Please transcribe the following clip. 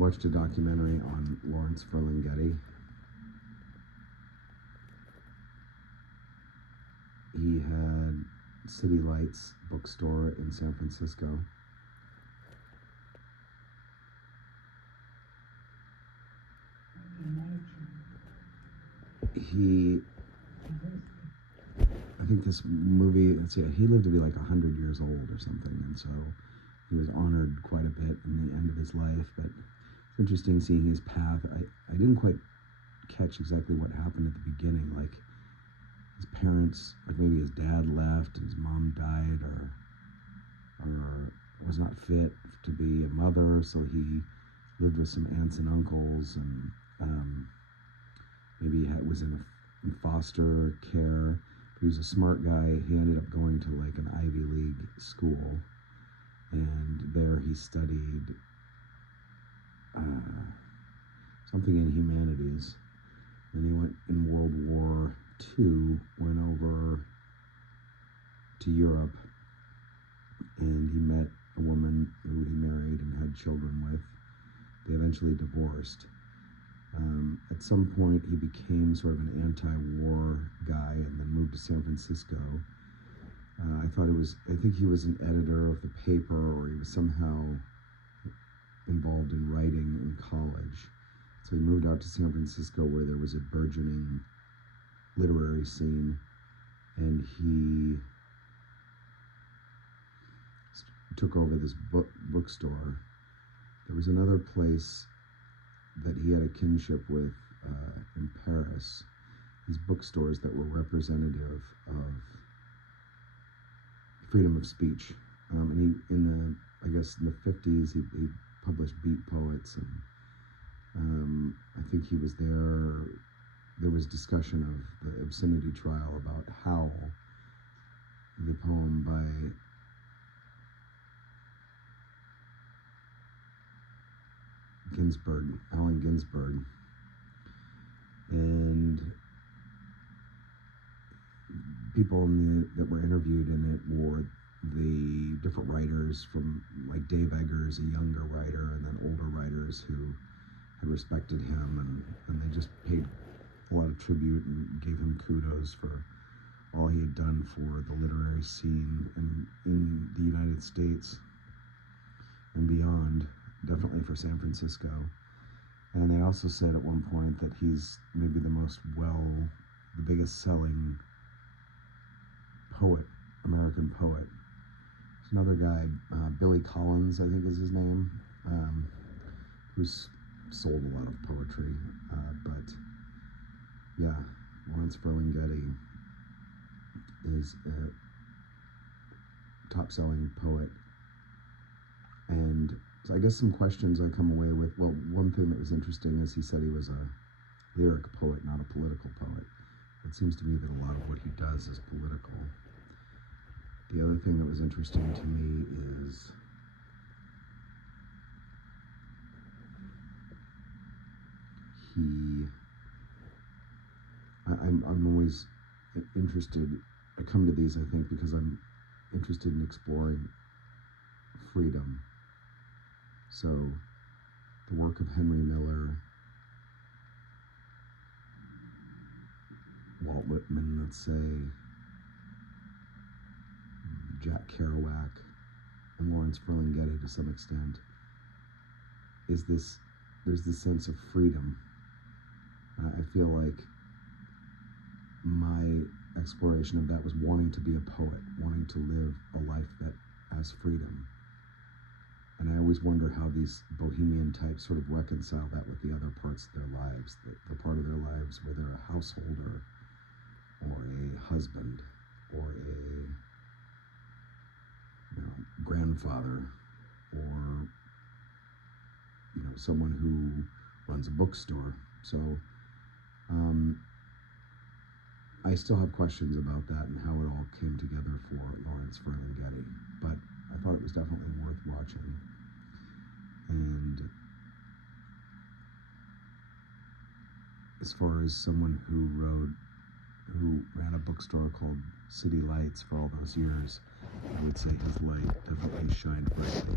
watched a documentary on Lawrence Ferlinghetti. He had City Lights bookstore in San Francisco. I think this movie, he lived to be like 100 years old or something, and so he was honored quite a bit in the end of his life, but it's interesting seeing his path. I didn't quite catch exactly what happened at the beginning, like his parents, like maybe his dad left and his mom died, or was not fit to be a mother, so he lived with some aunts and uncles, and maybe was in foster care. He was a smart guy. He ended up going to like an Ivy League school, and there he studied something in humanities. Then he went in World War II, went over to Europe, and he met a woman who he married and had children with. They eventually divorced. At some point, he became sort of an anti-war guy and then moved to San Francisco. I think he was an editor of the paper, or he was somehow involved in writing in college. So he moved out to San Francisco, where there was a burgeoning literary scene, and he took over this bookstore. There was another place that he had a kinship with in Paris, these bookstores that were representative of freedom of speech. And he, in the 50s, he published Beat Poets, and I think he was there. There was discussion of the obscenity trial about Howl, the poem by Allen Ginsberg, and people that were interviewed in it were the different writers, from like Dave Eggers, a younger writer, and then older writers who had respected him, and they just paid a lot of tribute and gave him kudos for all he had done for the literary scene in the United States and beyond, definitely for San Francisco. And they also said at one point that he's maybe the biggest selling poet, American poet. There's another guy, Billy Collins, I think is his name, who's sold a lot of poetry, but yeah, Lawrence Ferlinghetti is a top-selling poet. And so I guess some questions I come away with. Well, one thing that was interesting is he said he was a lyric poet, not a political poet. It seems to me that a lot of what he does is political. The other thing that was interesting to me is I'm always interested. I come to these, I think, because I'm interested in exploring freedom. So the work of Henry Miller, Walt Whitman, let's say, Jack Kerouac, and Lawrence Ferlinghetti to some extent, there's this sense of freedom. I feel like my exploration of that was wanting to be a poet, wanting to live a life that has freedom. And I always wonder how these bohemian types sort of reconcile that with the other parts of their lives, the part of their lives where they're a householder, or a husband, or a grandfather, or someone who runs a bookstore. So I still have questions about that and how it all came together for Lawrence Ferlinghetti, but I thought it was definitely worth watching. And as far as someone who ran a bookstore called City Lights for all those years, I would say his light definitely shined brightly.